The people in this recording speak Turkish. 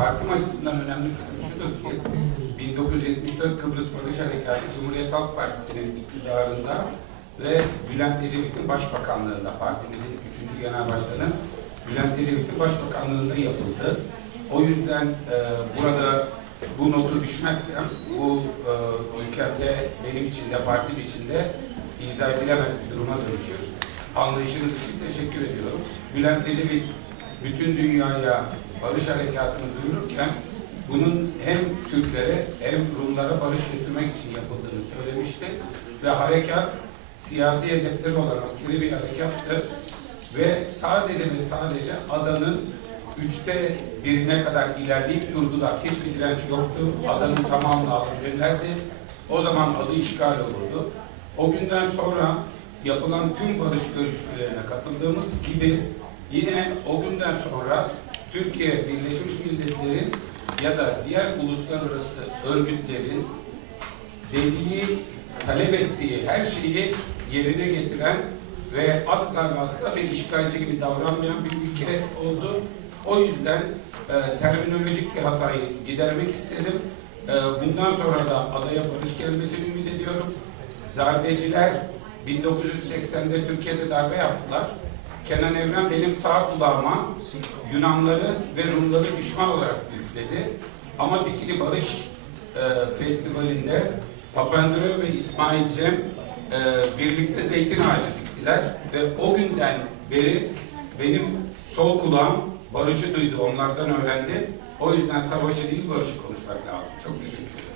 partim açısından önemli kısım şudur ki 1974 Kıbrıs Barış Harekatı Cumhuriyet Halk Partisi'nin iktidarında ve Bülent Ecevit'in başbakanlığında partimizin 3. genel başkanı Bülent Ecevit'in başbakanlığında yapıldı. O yüzden e, burada bu notu düşmezsem bu e, ülkemde benim için de partim için de izah edilemez bir duruma dönüşür. Anlayışınız için teşekkür ediyorum. Bülent Ecevit bütün dünyaya barış harekatını duyururken bunun hem Türklere hem Rumlara barış getirmek için yapıldığını söylemişti. Ve harekat siyasi hedefleri olan askeri bir harekattı. Ve sadece ve sadece adanın üçte birine kadar ilerleyip durdular. Hiçbir direnç yoktu. Adanın tamamını alabilirlerdi. O zaman adı işgal olurdu. O günden sonra yapılan tüm barış görüşmelerine katıldığımız gibi yine o günden sonra Türkiye Birleşmiş Milletler'in ya da diğer uluslararası örgütlerin dediği, talep ettiği her şeyi yerine getiren ve asla ve asla bir işgalci gibi davranmayan bir ülke oldu. O yüzden e, terminolojik bir hatayı gidermek istedim. E, bundan sonra da adaya barış gelmesini ümit ediyorum. Darbeciler 1980'de Türkiye'de darbe yaptılar. Kenan Evren benim sağ kulağıma Yunanları ve Rumları düşman olarak üfledi. Ama Dikili Barış e, Festivali'nde Papandreou ve İsmail Cem e, birlikte zeytin ağacı diktiler ve o günden beri benim sol kulağım barışı duydu, onlardan öğrendi. O yüzden savaşı değil barışı konuşmak lazım. Çok teşekkür ederim.